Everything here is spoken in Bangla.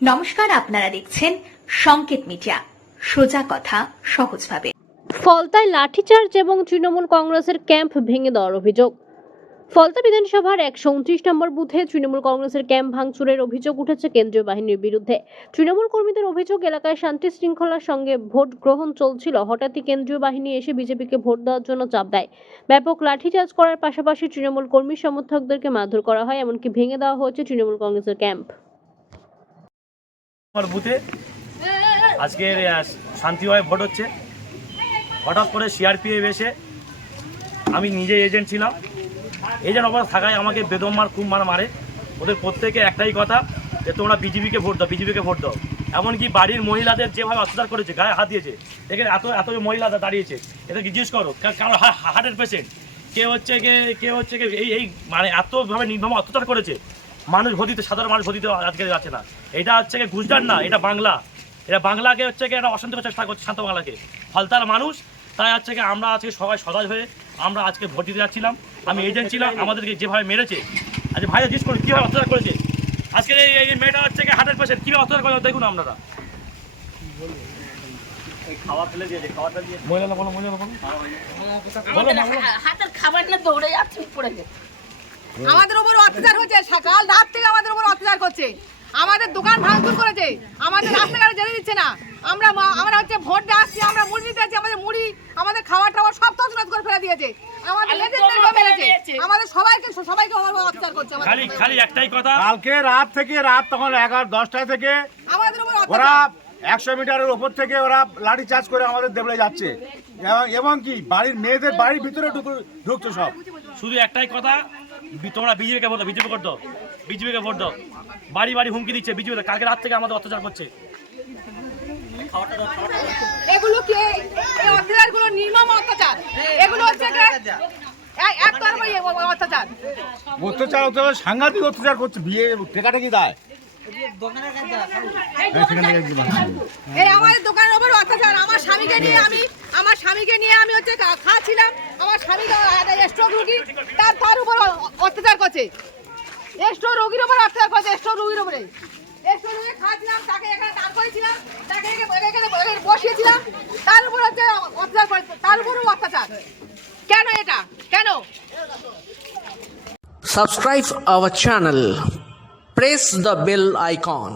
নমস্কার, আপনারা দেখছেন সংকেত মিডিয়া, সোজা কথা সহজভাবে। ফলতায় লাঠিচার্জ এবং তৃণমূল কংগ্রেসের ক্যাম্প ভেঙে দেওয়ার অভিযোগ। ফলতা বিধানসভার 129 নম্বর বুথে তৃণমূল কংগ্রেসের ক্যাম্প ভাঙচুরের অভিযোগ উঠেছে কেন্দ্রীয় বাহিনীর বিরুদ্ধে। তৃণমূল কর্মীদের অভিযোগ, এলাকায় শান্তি শৃঙ্খলার সঙ্গে ভোট গ্রহণ চলছিল, হঠাৎই কেন্দ্রীয় বাহিনী এসে বিজেপিকে ভোট দেওয়ার জন্য চাপ দেয়। ব্যাপক লাঠিচার্জ করার পাশাপাশি তৃণমূল কর্মী সমর্থকদেরকে মারধর করা হয়, এমনকি ভেঙে দেওয়া হয়েছে তৃণমূল কংগ্রেসের ক্যাম্প। আমার বুথে আজকের শান্তিভাবে ভোট হচ্ছে। হঠাৎ করে সিআরপিএফ এসে, আমি নিজে এজেন্ট ছিলাম, এজেন্ট অবস্থা থাকায় আমাকে বেদম খুব মারে। ওদের প্রত্যেকে একটাই কথা যে তোমরা বিজেপিকে ভোট দাও, বিজেপিকে ভোট দাও। এমনকি বাড়ির মহিলাদের যেভাবে অত্যাচার করেছে, গায়ে হাত দিয়েছে। এখানে এত মহিলাদের দাঁড়িয়েছে, এদেরকে জিজ্ঞেস করো কারণ হার্টের পেশেন্ট কে হচ্ছে এই মানে এতভাবে নির্মম অত্যাচার করেছে। মানুষ ভোট দিতে, সাধারণ মানুষ ভোট দিতে আজকে যাচ্ছে না। এটা হচ্ছে গুজরাট না, এটা বাংলা। এটা বাংলাকে হচ্ছে এটা অশান্ত করার চেষ্টা করছে, শান্ত বাংলাকে। ফলতার মানুষ, তাই হচ্ছে আমরা আজকে সবাই সজাগ হয়ে আমরা আজকে ভোট দিতে যাচ্ছিলাম। আমি এজেন্ট ছিলাম, আমাদেরকে যেভাবে মেরেছে, আজকে ভাইরা জিজ্ঞেস করি কীভাবে অত্যাচার করেছে। আজকে এই মেয়েটা হচ্ছে হার্টের পেশেন্ট, কীভাবে অত্যাচার করে দেখুন আপনারা। খাবার ফেলে দিয়েছে, খাবারটা দিয়ে মহিলা বলো হাতের খাবার না দৌড়ে যাচ্ছে উপরে। আমাদের উপর অত্যাচার হচ্ছে, সকাল রাত থেকে আমাদের উপর অত্যাচার করছে, আমাদের দোকান ভাঙচুর করেছে, আমাদের রাস্তাঘাটে যেতে দিচ্ছে না। আমরা হচ্ছে ভোট দিয়ে আসছি, আমরা মুড়ি দিতে আছি, আমাদের মুড়ি, আমাদের খাবার টাবার সব তছনছ করে ফেলে দিয়েছে, আমাদের লেজেন্ডারকে মেরেছে, আমাদের সবাইকে অত্যাচার করছে। খালি একটাই কথা, কালকে রাত থেকে তখন 11-10টা থেকে আমাদের উপর ওরা 100 মিটারের উপর থেকে ওরা লাঠি চার্জ করে আমাদের দেবলে যাচ্ছে, এবং কি বাড়ির মেয়েদের বাড়ির ভিতরে ঢুকছে সব। শুধু একটাই কথা, তোমরা বিজেপিকে ভোট দাও, বিজেপি ভোট দাও, বিজেপিকে ভোট দাও। বাড়ি বাড়ি হুমকি দিচ্ছে বিজেপি। কালকে রাত থেকে আমাদের অত্যাচার করছে। এগুলো কি এই অত্যাচারগুলো নির্মম অত্যাচার, এগুলো হচ্ছে একতরফা অত্যাচার। অত্যাচার সাংঘাতিক অত্যাচার করছে, বিয়ে টেকাটা কি দেয়। এই আমাদের দোকানের উপর অত্যাচার। আমার স্বামীকে নিয়ে আমি হচ্ছে খাচ্ছিলাম, আমার স্বামী স্ট্রোক রোগী, তার উপর অত্যাচার করছে, স্ট্রোক রোগীর উপর অত্যাচার করছে, স্ট্রোক রোগীর উপরে। স্ট্রোক রোগী খাচ্ছিলাম, তাকে এখানে দাঁড় করেছিলাম, তাকে এখানে বসিয়েছিলাম, তার উপর হচ্ছে অত্যাচার করেছে, তার উপরও অত্যাচার। কেন এটা কেন? Subscribe our channel. Press the bell icon.